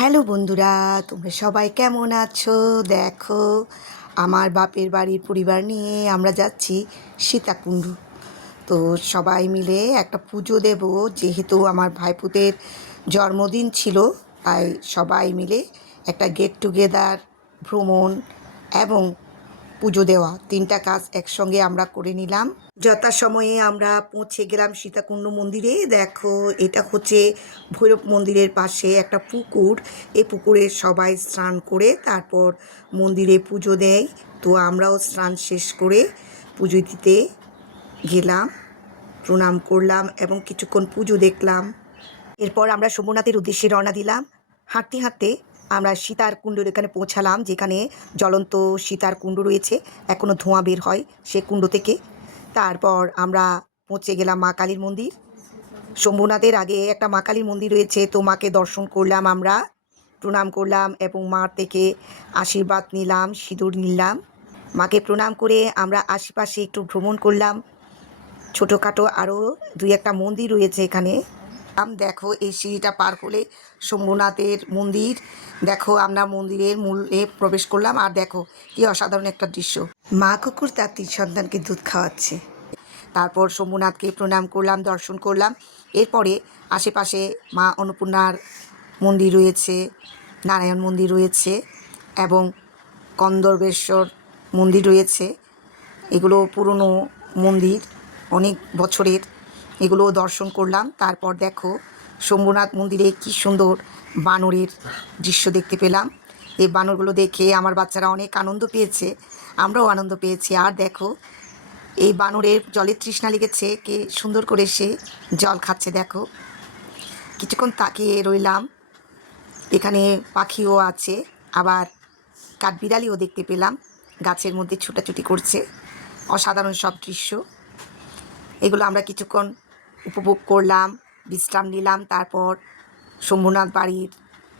Hello বন্ধুরা, তোমরা সবাই কেমন আছো? দেখো, আমার বাপের বাড়ির পরিবার নিয়ে আমরা যাচ্ছি সীতাকুণ্ড। তো সবাই মিলে একটা পুজো দেব, যেহেতু আমার ভাইপোদের জন্মদিন ছিল, তাই সবাই মিলে একটা গেট টুগেদার, ভ্রমণ এবং পুজো দেওয়া, তিনটা কাজ একসঙ্গে আমরা করে নিলাম। যথাসময়ে আমরা পৌঁছে গেলাম সীতাকুণ্ড মন্দিরে। দেখো, এটা হচ্ছে ভৈরব মন্দিরের পাশে একটা পুকুর। এই পুকুরে সবাই স্নান করে তারপর মন্দিরে পুজো দেয়। তো আমরাও স্নান শেষ করে পুজো দিতে গেলাম, প্রণাম করলাম এবং কিছুক্ষণ পুজো দেখলাম। এরপর আমরা সোমনাথের উদ্দেশ্যে রওনা দিলাম। হাঁটতে হাঁটতে আমরা সীতার কুণ্ডের এখানে পৌঁছালাম, যেখানে জ্বলন্ত সীতার কুণ্ড রয়েছে, এখনও ধোঁয়া বের হয় সে কুণ্ড থেকে। তারপর আমরা পৌঁছে গেলাম মা কালীর মন্দির। শম্ভুনাথের আগে একটা মা কালীর মন্দির রয়েছে, তো মাকে দর্শন করলাম, আমরা প্রণাম করলাম এবং মার থেকে আশীর্বাদ নিলাম, সিঁদুর নিলাম। মাকে প্রণাম করে আমরা আশেপাশে একটু ভ্রমণ করলাম। ছোটোখাটো আরও দুই একটা মন্দির রয়েছে এখানে। দেখো, এই সিঁড়িটা পার হলে শম্ভুনাথের মন্দির। দেখো, আমরা মন্দিরের মূলে প্রবেশ করলাম, আর দেখো কি অসাধারণ একটা দৃশ্য, মা কুকুর তার 3 সন্তানকে দুধ খাওয়াচ্ছে। তারপর শম্ভুনাথকে প্রণাম করলাম, দর্শন করলাম। এরপরে আশেপাশে মা অন্নপূর্ণার মন্দির রয়েছে, নারায়ণ মন্দির রয়েছে এবং কন্দর্বেশ্বর মন্দির রয়েছে। এগুলো পুরনো মন্দির, অনেক বছরের, এগুলো দর্শন করলাম। তারপর দেখো, শম্ভুনাথ মন্দিরে কি সুন্দর বানরের দৃশ্য দেখতে পেলাম। এই বানরগুলো দেখে আমার বাচ্চারা অনেক আনন্দ পেয়েছে, আমরাও আনন্দ পেয়েছি। আর দেখো, এই বানরের জলের তৃষ্ণা লেগেছে, কে সুন্দর করে সে জল খাচ্ছে। দেখো, কিছুক্ষণ তাকিয়ে রইলাম। এখানে পাখিও আছে, আবার কাঠবিড়ালিও দেখতে পেলাম, গাছের মধ্যে ছুটাছুটি করছে। অসাধারণ সব দৃশ্য, এগুলো আমরা কিছুক্ষণ উপভোগ করলাম, বিশ্রাম নিলাম। তারপর শম্ভুনাথ বাড়ির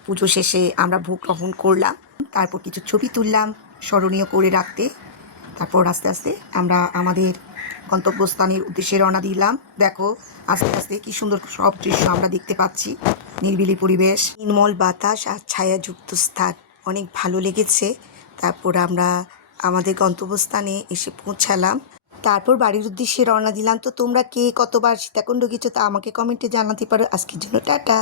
পুজো শেষে আমরা ভোগ গ্রহণ করলাম, তারপর কিছু ছবি তুললাম স্মরণীয় করে রাখতে। তারপর আস্তে আস্তে আমরা আমাদের গন্তব্যস্থানের উদ্দেশ্যে রওনা দিলাম। দেখো, আস্তে আস্তে কি সুন্দর সব দৃশ্য আমরা দেখতে পাচ্ছি, নিরিবিলি পরিবেশ, নির্মল বাতাস আর ছায়াযুক্ত স্থান, অনেক ভালো লেগেছে। তারপর আমরা আমাদের গন্তব্যস্থানে এসে পৌঁছালাম, তারপর বাড়ির উদ্দেশ্যে রওনা দিলাম। তো তোমরা কে কতবার সীতাকুণ্ড গেছো তা আমাকে কমেন্টে জানাতে পারো। আজকের জন্য টাটা।